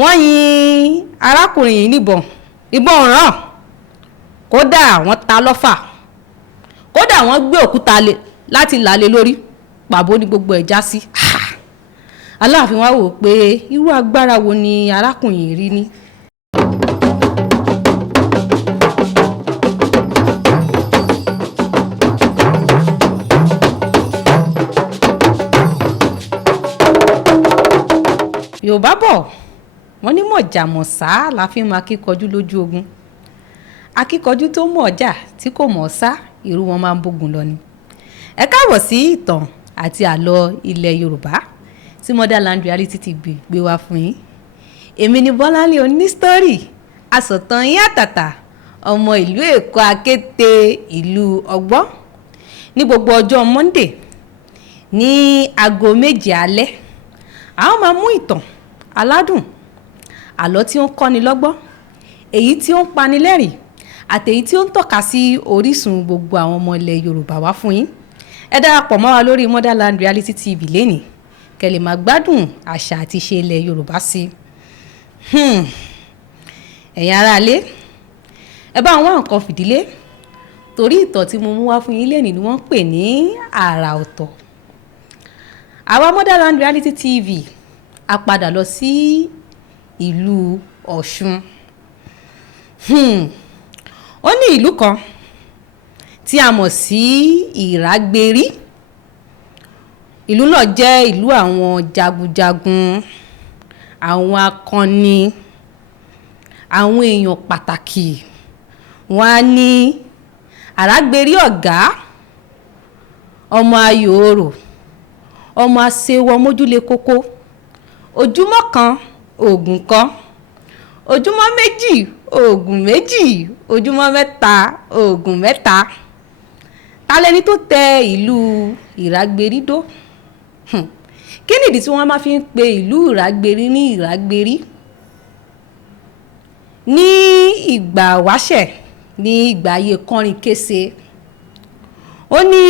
wọ́n yin arákùnrin yìí níbọn, ìbọn ràn, kódà wọ́n ta lọ́fà, kódà wọ́n gbé òkúta láti lálé lórí, pàbó ní gbogbo ẹ̀ já sí. Aláàfin wá wò pé irú agbára wo ni arákùnrin yìí rí ní. Yorùbá bọ̀ wọ́n ní mọ̀jàmọ̀sá la fi ń mọ akíkanjú lójú ogun. Akíkanjú tó mọ̀ ọjà tí kò mọ̀ sá irú wọn máa ń bógun lọ ni. Ẹ káàbọ̀ sí ìtàn àti àlọ́ ilẹ̀ Yorùbá tí Motherland Reality ti gbé wá fún yín. Èmi ni Bọ́láńlé onísítórì, asọ̀tàn yín àtàtà, ọmọ ìlú Èkó Akéte ìlú Ọgbọ́n. Ní gbogbo ọjọ́ Monday ní aago 7 alẹ́ a ó máa mú ìtàn aládùn, àlọ́ tí ó ń kọ́ni lọ́gbọ́n, èyí tí ó ń pani lẹ́rìn àti èyí tí ó ń tọ́ka sí orísun gbogbo àwọn ọmọ ilẹ̀ Yorùbá wá fún yín. Ẹ darapọ̀ mọ́ wa lórí Motherland Reality TV lénìí kẹ́ lè máa gbádùn àṣà àti ìṣe ilẹ̀ Yorùbá sí. Ẹ̀yin aráalé, ẹ bá àwọn nǹkan fìdílé torí ìtàn tí mo mú wá fún yín lénìí ni wọ́n ń pè ní àrà ọ̀tọ̀. Àwa Motherland Reality TV a padà lọ sí ìlú Ọ̀ṣun. Ó ní ìlú kan tí a mọ̀ sí Ìrágbérí. Ìlú náà jẹ́ ìlú àwọn jagunjagun, àwọn akọni, àwọn èèyàn pàtàkì. Wọ́n á ní Àrágbérí ọ̀gá, ọmọ ayòòrò, ọmọ aṣèwọ mójúlé kókó, ojúmọ́ kan oògùn kan, ojúmọ́ méjì oògùn méjì, ojúmọ́ mẹ́ta oògùn mẹ́ta. Ta lẹni tó tẹ ìlú Ìrágbérí dó? Kí nìdí tí wọ́n máa fi ń pe ìlú Ìrágbérí ní Ìrágbérí? Ní ìgbà wáṣẹ̀, ní ìgbà ayé kọrin kése, ó ní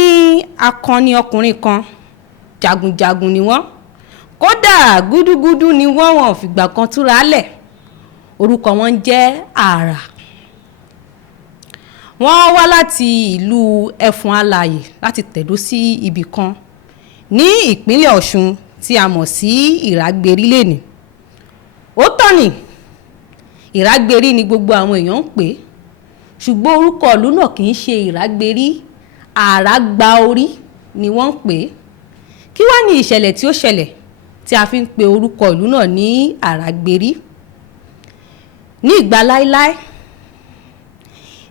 akọni ọkùnrin kan, jagunjagun ni wọ́n, kódà gúdúgúdú ni wọ́n fìgbà kan túra lẹ̀. Orúkọ wọn jẹ́ Àrà. Wọ́n wá láti ìlú Ẹfọ̀n Alàyè láti tẹ̀dó sí ibì kan ní ìpínlẹ̀ Ọ̀ṣun tí a mọ̀ sí Ìrágbérí lénìí. Ó tọ́ ni Ìrágbérí ni gbogbo àwọn èèyàn ń pè, ṣùgbọ́n orúkọ ìlú náà kì í ṣe Ìrágbérí, Àràgbáorí ni wọ́n ń pè. Kí wá ní ìṣẹ̀lẹ̀ tí ó ṣẹlẹ̀ tí a fi ń pe orúkọ ìlú náà ní Àrágbérí? Ní ìgbà láíláí,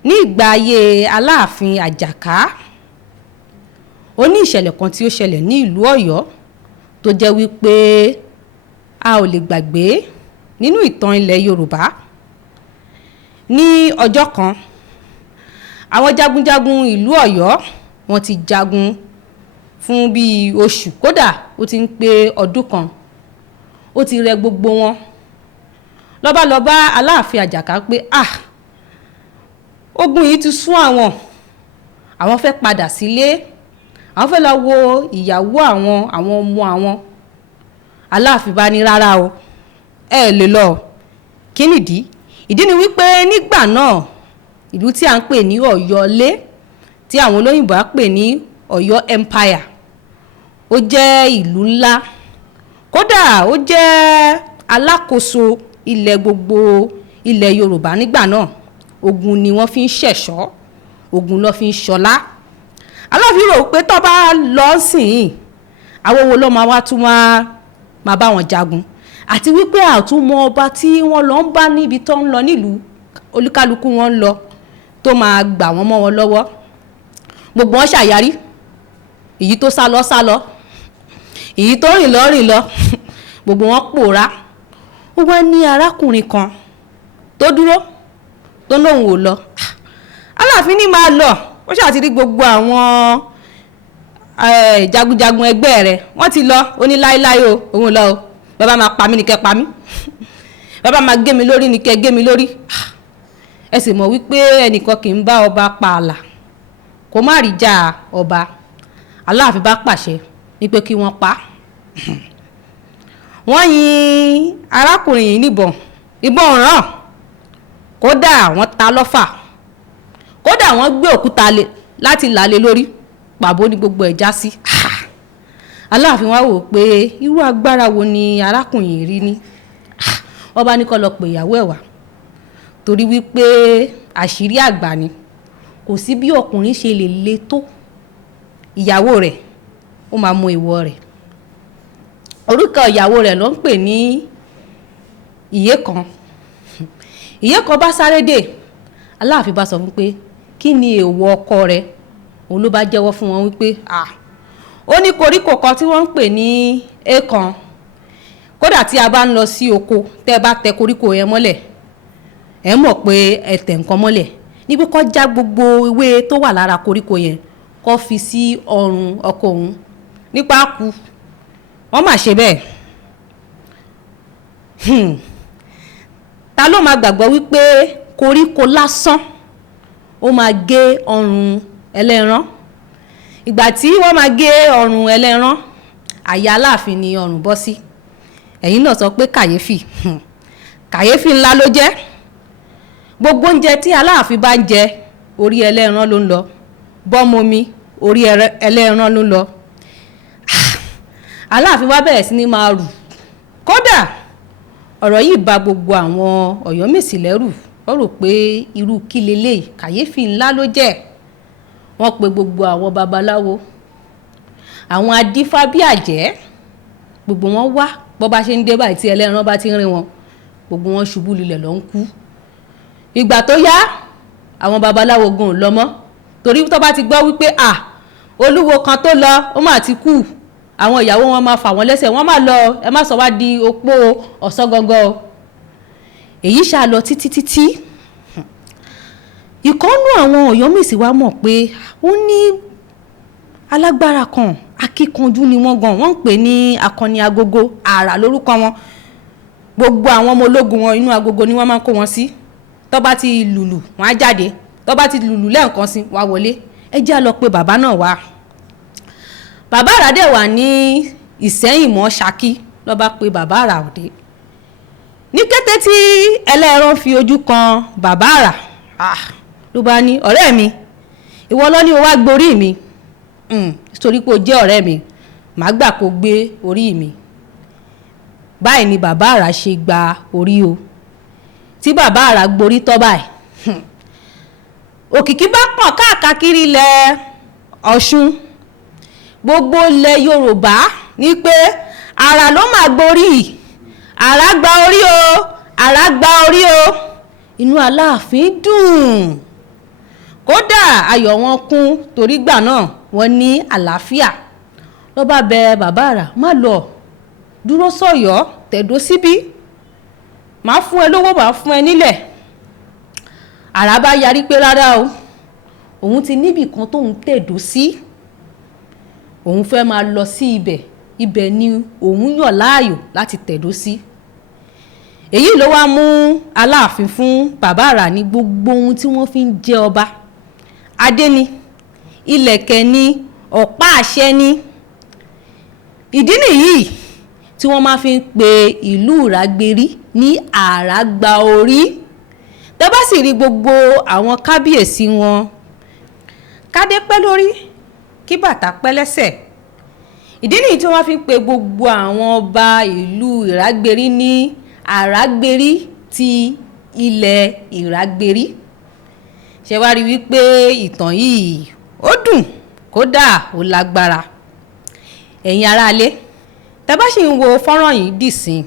ní ìgbà ayé Aláàfin Àjàká, ó ní ìṣẹ̀lẹ̀ kan tí ó ṣẹlẹ̀ ní ìlú Ọ̀yọ́ tó jẹ́ wípé a ò lè gbàgbé nínú ìtàn ilẹ̀ Yorùbá. Ní ọjọ́ kan, àwọn jagunjagun ìlú Ọ̀yọ́ wọ́n ti jagun fún bí oṣù, kódà ó ti ń pé ọdún kan. Ó ti rẹ gbogbo wọn. Ló bá Aláàfin Àjàká pé ogun yìí ti sún àwọn fẹ́ padà sílé, àwọn fẹ́ lọ wo ìyàwó àwọn ọmọ àwọn. Aláàfin bá ní rárá o, ẹ lè lọ. Kí nìdí? Ìdí ni wípé nígbà náà ìlú tí a ń pè ní Ọ̀yọ́lé, tí àwọn olóyìnbó á pè ní Ọ̀yọ́ Empire, ó jẹ́ ìlú ńlá, kódà ó jẹ́ alákòóso ilẹ̀ gbogbo ilẹ̀ Yorùbá nígbà náà. Ogun ni wọ́n fi ń ṣẹ̀ṣọ́, ogun ló fi ń ṣọlá. Aláàfin rò pé tó bá lọ sìn àwọn wo ló máa wá tún máa bá wọn jagun, àti wípé àtúmọ̀ ọba tí wọ́n lọ ń bá níbi tó ń lọ nílùú olúkálukú wọn lọ tó máa gbà wọ́n mọ́ wọn lọ́wọ́. Gbogbo wọn ṣàyàrí, èyí tó sálọ sálọ, èyí tó rìn lọ, gbogbo wọn pòórá. Ó wá ní arákùnrin kan tó dúró tó lóun ò lọ. Aláàfin ní máa lọ, ó ṣáà ti rí gbogbo àwọn jagunjagun ẹgbẹ́ rẹ̀ wọ́n ti lọ. Ó ní láíláí o, òun lọ o, bàbá máa pa mí ní kẹ́ pa mí, bàbá máa gé mi lórí ní kẹ́ gé mi lórí. Ẹ sì mọ̀ wípé ẹnìkan kì í bá ọba pa àlà kó má rí já ọba. Aláàfin bá pàṣẹ wípé kí wọ́n pa. wọ́n yin arákùnrin yìí níbọn, ìbọn ràn, kódà wọ́n ta lọ́fà, kódà wọ́n gbé òkúta láti lálé lórí, pàbó ní gbogbo ẹ̀ já sí. Aláàfin wá wò pé irú agbára wo ni arákùnrin yìí rí ní. Wọ́n bá ní kó lọ pè ìyàwó ẹ̀ wá, torí wípé àṣírí àgbà ni, kò sí bí ọkùnrin ṣe lè le tó, ìyàwó rẹ̀ ó máa mọ ìwọ rẹ̀. Orúkọ ìyàwó rẹ̀ ló ń pè ní Ìyékan. Ìyékan bá sáré dé, Aláàfin bá sọ fún pé kí ni èèwọ̀ ọkọ rẹ̀. Òun ló bá jẹ́wọ́ fún wọn wípé ó ní koríko kan tí wọ́n ń pè ní èèkàn, kódà tí a bá ń lọ sí oko tẹ́ bá tẹ koríko yẹn mọ́lẹ̀ ẹ mọ̀ pé ẹ tẹ̀ nǹkan mọ́lẹ̀, ní pé kó já gbogbo ewé tó wà lára koríko yẹn kó fi sí ọrùn ọkọ òun nípa kú. Wọ́n mà ṣe bẹ́ẹ̀. Ta ló máa gbàgbọ́ wípé koríko lásán ó máa gé ọrùn ẹlẹ́ran? Ìgbà tí wọ́n máa gé ọrùn ẹlẹ́ran, àyà Aláàfin ni ọrùn bọ́ sí. Ẹ̀yin náà sọ pé kàyéfì. Kàyéfì ńlá ló jẹ́. Gbogbo oúnjẹ tí Aláàfin bá ń jẹ, orí ẹlẹ́ran ló ń lọ. Bọ́momi, orí ẹlẹ́ran ló ń lọ. Aláàfin wá bẹ̀rẹ̀ sí ní máa rù. Kódà ọ̀rọ̀ yìí bà gbogbo àwọn Ọ̀yọ́mèsì lẹ́rù. Wọ́n rò pé irú kí leléyìí, kàyéfì ńlá ló jẹ́. Wọ́n pe gbogbo àwọn babaláwo, àwọn adífábíàjẹ́, gbogbo wọn wá. Bọ́ bá ṣe ń dé báyìí tí ẹlẹ́ran bá ti ń rí wọn, gbogbo wọn ṣubú lulẹ̀ lọ ń kú. Ìgbà tó yá, àwọn babaláwo gan ò lọ mọ́, torí tó bá ti gbọ́ wípé olúwo kan tó lọ ó mà ti kú, àwọn ìyàwó wọn máa fà wọ́n lẹ́sẹ̀, wọ́n máa lọ, ẹ má sọ wá di opó ọ̀sán gangan. Èyí ṣá lọ títí. Ìkọ́nú àwọn Ọ̀yọ́mèsì wá mọ̀ pé ó ní alágbára kan, akíkanjú ni wọ́n gan, wọ́n ń pè ní akọni agogo, àrà lórúkọ wọn. Gbogbo àwọn ọmọ ológun wọn inú agogo ni wọ́n máa ń kó wọn sí. Tó bá ti lùlù wọ́n á jáde, tó bá ti lùlù lẹ́ẹ̀kan sí wá wọlé. Ẹ jẹ́ á lọ pé bàbá náà wá. Bàbá àrà dẹ̀ wà ní Ìsẹ́yìn mọ́ Ṣakí, ló bá pé bàbá àrà òde. Ní kété tí ẹlẹ́ran fi ojú kan bàbá àrà, ló bá ní ọ̀rẹ́ mi, ìwọ ló ní o wá gborí mi, torí pé o jẹ́ ọ̀rẹ́ mi, màá gbà kó gbé orí mi. Báyìí ni bàbá àrà ṣe gba orí o. Tí bàbá àrà gborí tọ́ báyìí, òkìkí bá pọ̀ káàkiri ilẹ̀ Ọ̀ṣun, gbogbo ilẹ̀ Yorùbá ní pé àrà ló máa gborí, àrà gba orí o, àrà gba orí o. Inú Aláàfin dùn, kódà ayọ̀ wọn kún, torí gbà náà wọ́n ní àlàáfíà. Ló bá bẹ bàbá àrà, má lọ, dúró sọ́yọ́, tẹ̀dó síbí, máa fún ẹ lówó, máa fún ẹ nílẹ̀. Àrà bá yarí pé rárá o, òun ti níbì kan tóun tẹ̀dó sí, òun fẹ́ máa lọ sí ibẹ̀ ni òun yàn láàyò láti tẹ̀dó sí. Èyí ló wá mú Aláàfin fún bàbá àrà ní gbogbo ohun tí wọ́n fi ń jẹ ọba. Adé ni, ìlẹ̀kẹ̀ ni, ọ̀pá àṣẹ ni. Ìdí nìyí tí wọ́n máa fi ń pe ìlú Ìrágbérí ní àrà gba orí. Tẹ́ bá sì rí gbogbo àwọn kábíyèsí wọn, kádé pẹ́ lórí, kí bàtà pẹ́ lẹ́sẹ̀. Ìdí nìyí tí wọ́n fi ń pe gbogbo àwọn ọba ìlú Ìrágbérí ní Àrágbérí ti ilẹ̀ Ìrágbérí. Ṣé wá rí wípé ìtàn yìí ó dùn, kódà ó lágbára. Ẹ̀yin aráalé, tẹ́ bá sì ń wo fọ́nrán yìí dìsín,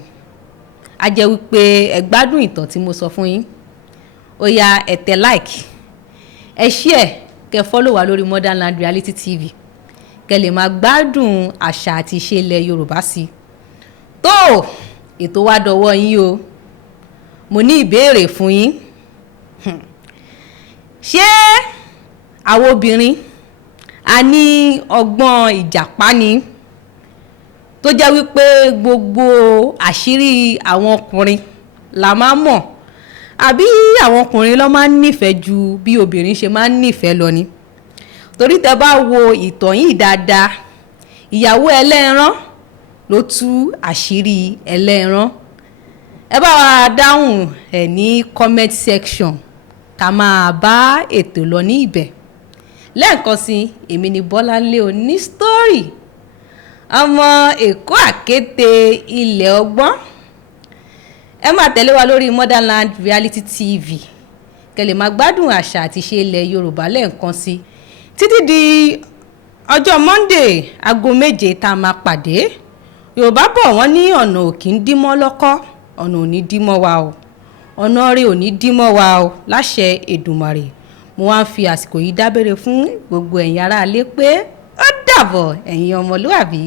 a jẹ́ wípé ẹ gbádùn ìtàn tí mo sọ fún yín. Ó yá, ẹ tẹ like, ẹ share, kẹ́ follow wa lórí Modern Land Reality TV, kẹ́ lè máa gbádùn àṣà àti ìṣe ilẹ̀ Yorùbá sí. Tó ètò wa dọ̀wọ́ yín o. Mo ní ìbéèrè fún yín. Ṣé àwọn obìnrin a ní ọgbọ́n ìjàpá ni, tó jẹ́ wípé gbogbo àṣírí àwọn ọkùnrin la máa mọ̀, àbí àwọn ọkùnrin ló máa ń nífẹ̀ẹ́ ju bí obìnrin ṣe máa ń nífẹ̀ẹ́ lọ ni? Torí tẹ́ bá wo ìtàn yìí dáadáa, ìyàwó ẹlẹ́ran ló tú àṣírí ẹlẹ́ran. Ẹ bá wa dáhùn ẹ̀ ní comment section ká máa bá ètò lọ ní ibẹ̀. Lẹ́ẹ̀kan sí, èmi ni Bọ́láńlé Onísítórì, ọmọ Èkó àkété ilẹ̀ ọgbọ́n. Ẹ máa tẹ̀lé wa lórí Motherland Reality TV kẹ́ lè máa gbádùn àṣà àti ìṣe ilẹ̀ Yorùbá lẹ́ẹ̀kan sí, títí di ọjọ́ Monday aago 7 tá a máa pàdé. Yorùbá bọ̀ wọ́n ní ọ̀nà ò kí ń dí mọ́ lọ́kọ́, ọ̀nà ò ní dí mọ́ wa o, ọ̀nà rẹ̀ ò ní dí mọ́ wa o láṣẹ Èdùmàrè. Mo wá ń fi àsìkò yìí dábẹ́rẹ́ fún gbogbo ẹ̀yin aráalé pé ó dàbọ̀ ẹ̀yin ọmọlúwàbí.